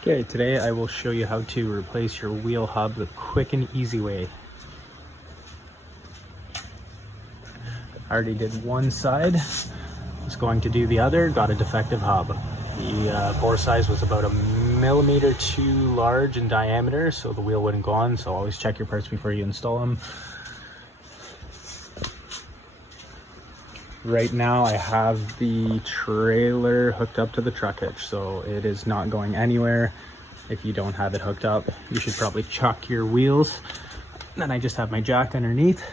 Okay, today I will show you how to replace your wheel hub the quick and easy way. I already did one side, was going to do the other, got a defective hub. The bore size was about 1 millimeter too large in diameter, so the wheel wouldn't go on, so always check your parts before you install them. Right now I have the trailer hooked up to the truck hitch, so it is not going anywhere. If you don't have it hooked up, you should probably chuck your wheels. Then I just have my jack underneath.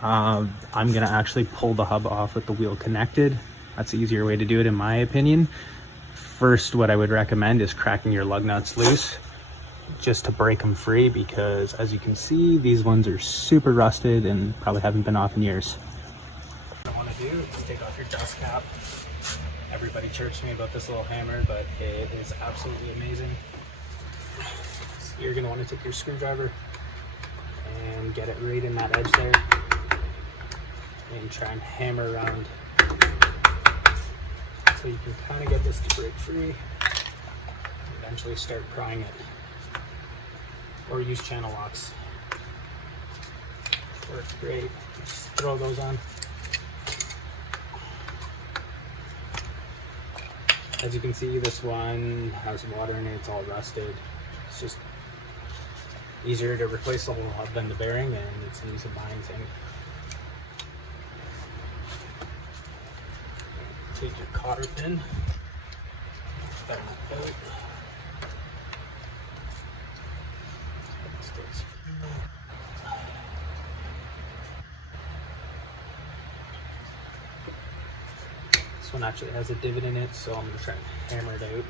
I'm gonna actually pull the hub off with the wheel connected. That's the easier way to do it in my opinion. First, what I would recommend is cracking your lug nuts loose just to break them free, because as you can see, these ones are super rusted and probably haven't been off in years. What I want to do is take off your dust cap. Everybody chirps me about this little hammer, but it is absolutely amazing. So you're going to want to take your screwdriver and get it right in that edge there and try and hammer around so you can kind of get this to break free. Eventually start prying it, or use channel locks. Works great. Just throw those on. As you can see, this one has water in it, it's all rusted. It's just easier to replace the whole hub than the bearing, and it's an ease of mind thing. Take your cotter pin, tighten it out. This one actually has a divot in it, so I'm going to try and hammer it out.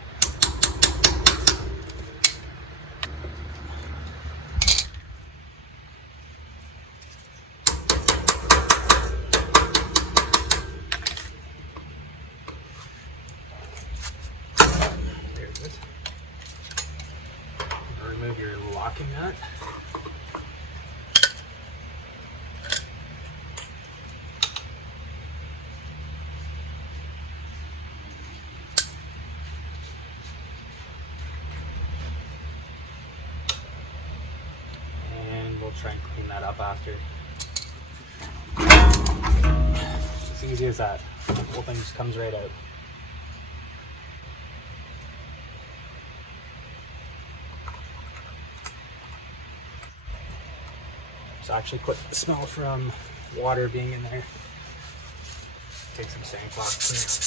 There it is. Remove your locking nut. We'll try and clean that up after. It's as easy as that. The whole thing just comes right out. There's actually quite the smell from water being in there. Take some sandcloth cleaner.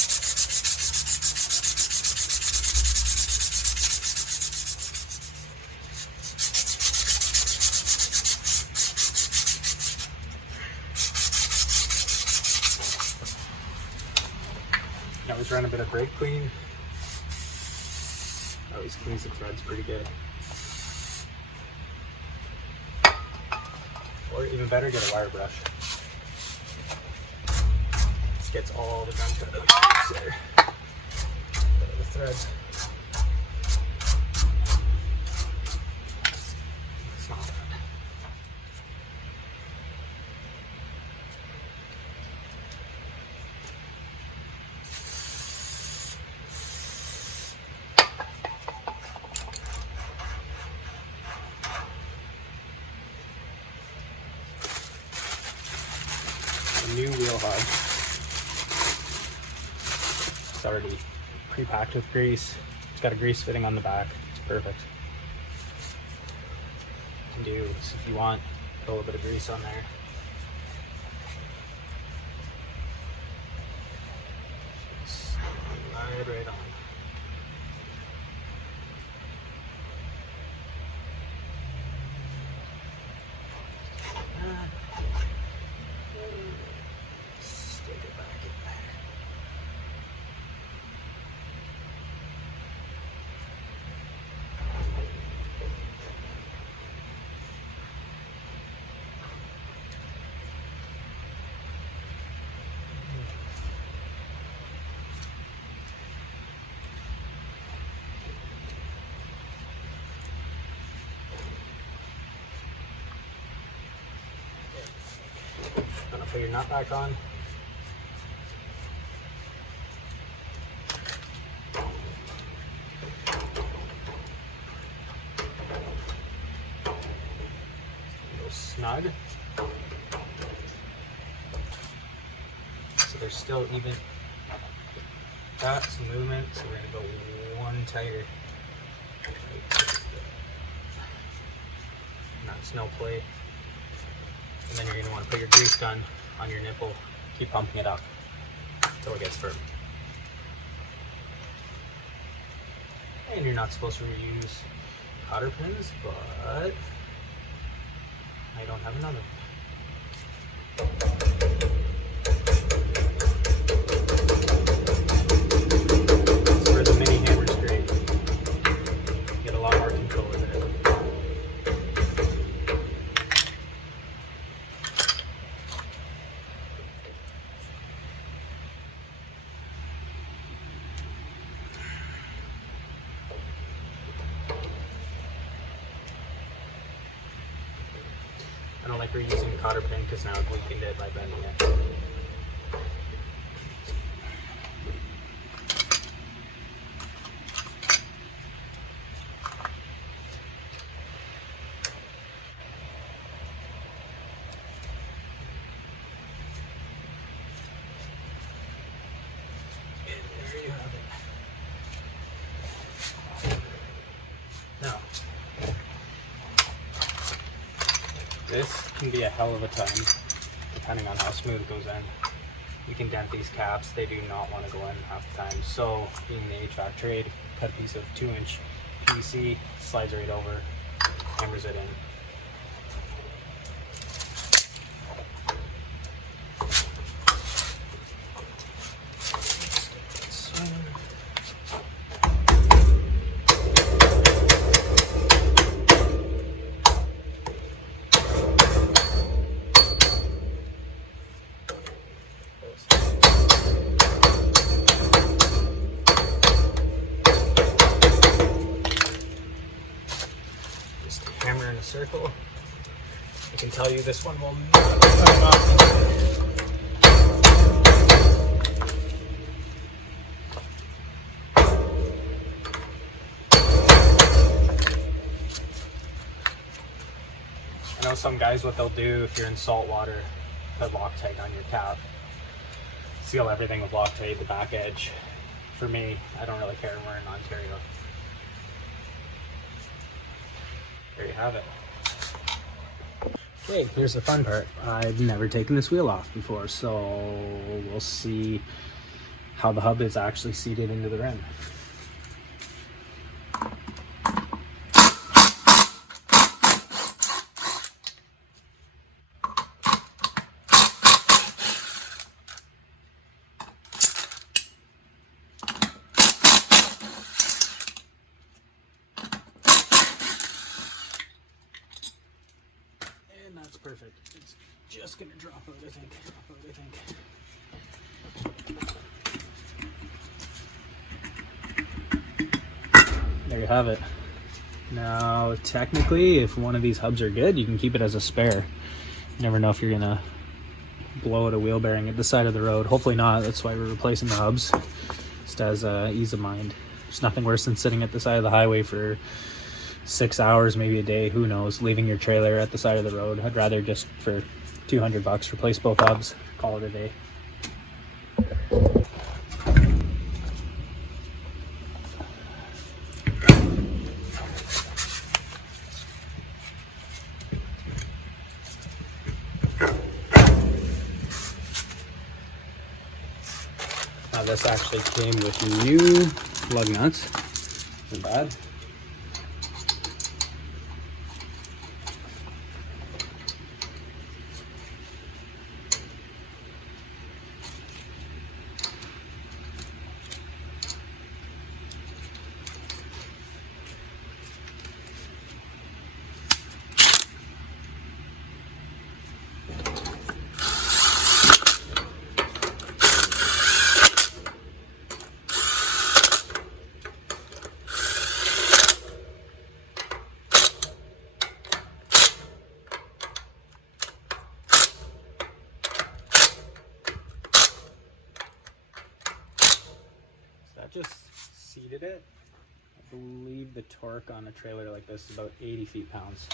I always run a bit of brake clean. Always cleans the threads pretty good. Or even better, get a wire brush. This gets all the gunk out of there. The threads. It's not bad. New wheel hub. It's already pre-packed with grease. It's got a grease fitting on the back. It's perfect. You can do this if you want. Put a little bit of grease on there. Slide right on. Stick it back in there. Gonna put your nut back on. A little snug. So there's still even got some movement, so we're gonna go one tighter. That's no play. And then you're gonna want to put your grease gun on your nipple, keep pumping it up until it gets firm. And you're not supposed to reuse cotter pins, but I don't have another one. That's where the mini hammer's great. You get a lot more control with it. I don't like reusing a cotter pin because now I've weakened it by bending it. And there you have it. Now, this can be a hell of a time, depending on how smooth it goes in. You can dent these caps, they do not want to go in half the time. So, being the HVAC trade, cut a piece of 2-inch PVC, slides right over, hammers it in. Just hammer in a circle. I can tell you this one will not come off. I know some guys, what they'll do if you're in salt water, put Loctite on your cap. Seal everything with Loctite, the back edge. For me, I don't really care, we're in Ontario. There you have it. Okay, here's the fun part. I've never taken this wheel off before, so we'll see how the hub is actually seated into the rim. That's perfect. It's just gonna drop out, I think. There you have it. Now, technically, if one of these hubs are good, you can keep it as a spare. You never know if you're gonna blow out a wheel bearing at the side of the road. Hopefully not. That's why we're replacing the hubs, just as ease of mind. There's nothing worse than sitting at the side of the highway for 6 hours, maybe a day, who knows, leaving your trailer at the side of the road. I'd rather just for $200 replace both hubs, call it a day. Now this actually came with new lug nuts. Isn't bad. Just seated it. I believe the torque on a trailer like this is about 80 feet-pounds.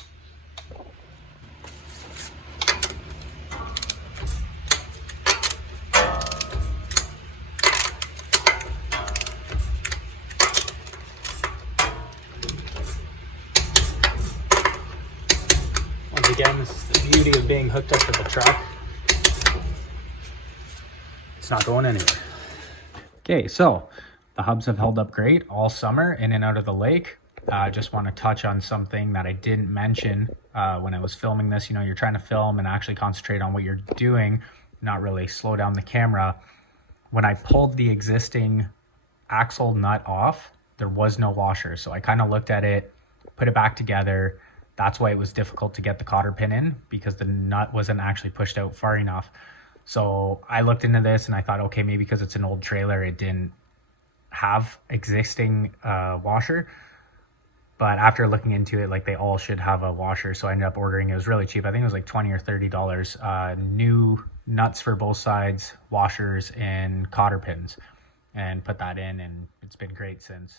again, this is the beauty of being hooked up to the truck. It's not going anywhere. Okay, so the hubs have held up great all summer in and out of the lake. I just want to touch on something that I didn't mention when I was filming this. You know, you're trying to film and actually concentrate on what you're doing, not really slow down the camera. When I pulled the existing axle nut off, there was no washer. So I kind of looked at it, put it back together. That's why it was difficult to get the cotter pin in, because the nut wasn't actually pushed out far enough. So I looked into this and I thought, okay, maybe because it's an old trailer, it didn't have existing washer. But after looking into it, like, they all should have a washer. So I ended up ordering. It was really cheap. I think it was like $20 or $30. New nuts for both sides, washers, and cotter pins, and put that in, and it's been great since.